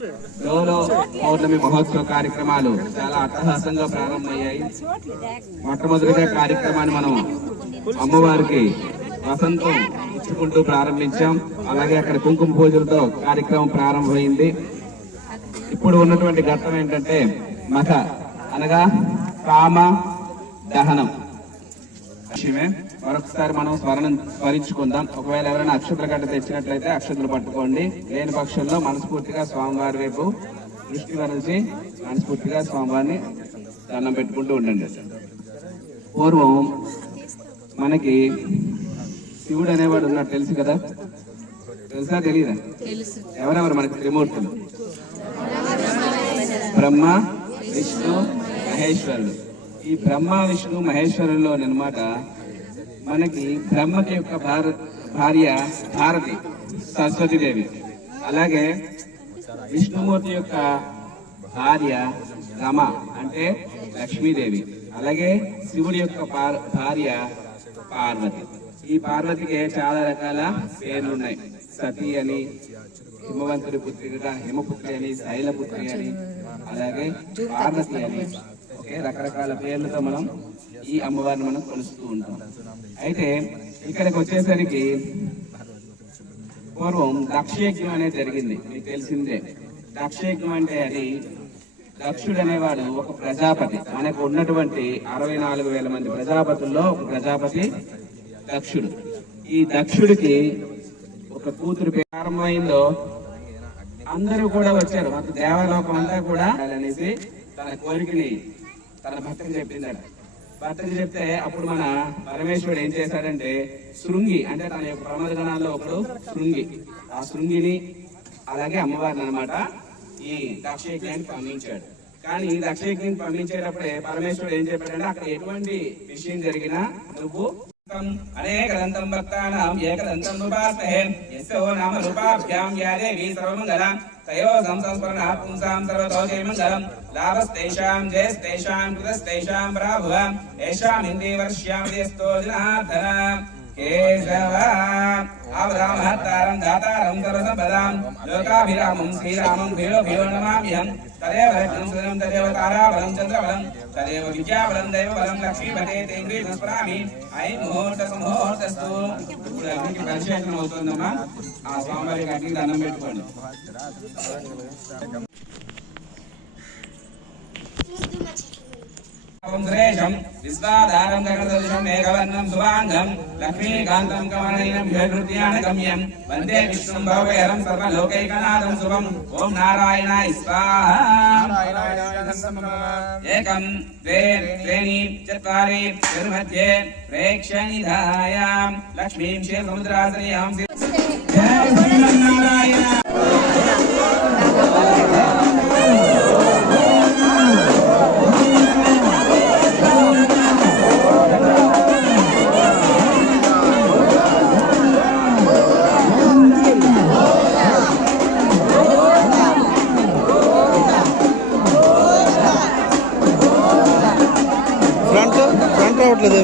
పౌర్ణమి మహోత్సవ కార్యక్రమాలు చాలా అట్టహాసంగా ప్రారంభమయ్యాయి. మొట్టమొదటిగా కార్యక్రమాన్ని మనం అమ్మవారికి వసంతం ఇచ్చుకుంటూ ప్రారంభించాం. అలాగే అక్కడ కుంకుమ పూజలతో కార్యక్రమం ప్రారంభమైంది. ఇప్పుడు ఉన్నటువంటి ఘట్టం ఏంటంటే మఖ అనగా కామ దహనం. మరొకసారి మనం స్మరించుకుందాం. ఒకవేళ ఎవరైనా అక్షతల గడ్డ తెచ్చినట్లయితే అక్షతలు పట్టుకోండి. లేని పక్షంలో మనస్ఫూర్తిగా స్వామివారి వైపు దృష్టి వరల్చి మనస్ఫూర్తిగా స్వామివారిని దండం పెట్టుకుంటూ ఉండండి. పూర్వం మనకి శివుడు అనేవాడు ఉన్నాడు, తెలుసు కదా? తెలుసా తెలీదా? ఎవరెవరు మనకి త్రిమూర్తులు? బ్రహ్మ, విష్ణు, మహేశ్వరుడు. ఈ బ్రహ్మ, విష్ణు, మహేశ్వరుల్లో అన్నమాట మనకి బ్రహ్మకి యొక్క భార్య భారతి సరస్వతీదేవి, అలాగే విష్ణుమూర్తి యొక్క భార్య రమ అంటే లక్ష్మీదేవి, అలాగే శివుడి యొక్క భార్య పార్వతి. ఈ పార్వతికి చాలా రకాల పేర్లు ఉన్నాయి. సతీ అని, హిమవంతుడి పుత్రిగా హిమపుత్రి అని, శైలపుత్రి అని, అలాగే పార్వతి అని, రకరకాల పేర్లతో మనం ఈ అమ్మవారిని మనం కొలుస్తూ ఉంటాం. అయితే ఇక్కడికి వచ్చేసరికి పూర్వం దక్షయజ్ఞం అనేది జరిగింది, మీకు తెలిసిందే. దక్షయజ్ఞం అంటే అది దక్షుడు అనేవాడు ఒక ప్రజాపతి. మనకు ఉన్నటువంటి 64,000 మంది ప్రజాపతుల్లో ఒక ప్రజాపతి దక్షుడు. ఈ దక్షుడికి ఒక కూతురు ప్రారంభమైందో అందరూ కూడా వచ్చారు. మాకు దేవలోకం అంతా కూడా అనేసి తన కోరికని తన భర్తకి చెప్పిందట. భర్తకి చెప్తే అప్పుడు మన పరమేశ్వరుడు ఏం చేశాడంటే శృంగి అంటే తన యొక్క ప్రమదగణాల్లో ఒకడు శృంగి, ఆ శృంగిని అలాగే అమ్మవారిని అనమాట ఈ దక్షయజ్ఞానికి పంపించాడు. కానీ ఈ దక్షయజ్ఞానికి పంపించేటప్పుడే పరమేశ్వరుడు ఏం చెప్పాడంటే అక్కడ ఎటువంటి విషయం జరిగినా నువ్వు అనేకదంతం భక్తానాం ఏకదంతం రూపాస్తహే యస్యో నామ రూపాభ్యాం యా దేవీ సర్వమంగళం తయో సంస్మరణాత్ పుంసాం సర్వతో జయమంగళం లాభస్తేషాం జయస్తేషాం కృతస్తేషాం ప్రాభువ ఏషాం హిందీ వర్ష్యామదేస్తో జనార్దన కేశవ ఆవరామహత్తారం దాతారం సర్వసంపదాం లోకాభిరామం శ్రీరామం భీరో భీరో నమామ్యహం తదేవ రక్షణం తదేవ తారాబలం చంద్రబలం తదేవ విద్యాబలం దైవబలం లక్ష్మీపతే తేంద్రీ సంస్మరామి ఐ ముహూర్త సుముహూర్తస్తు. ఇప్పుడు అగ్నికి పరిశేషణ అవుతుందమ్మా. ఆ స్వామివారికి అగ్నికి దండం పెట్టుకోండి. శ్రేషం విశ్వాధారం గగనదృశం మేఘవర్ణం శుభాంగం లక్ష్మీకాంతం కమనీయం యోగృత్యానగమ్యం వందే విష్ణుం భవభయహరం సర్వలోకైకనాథం శుభం. ఓం నారాయణాయ స్వాహా. ఏకం ద్వే త్రీణి చత్వారి చతుర్మధ్యే ప్రేక్షణిధాయాం లక్ష్మీం క్షీరసముద్రాసనయాం. జయ శ్రీమన్నారాయణ. ఫ్రంట్ రావట్లేదు.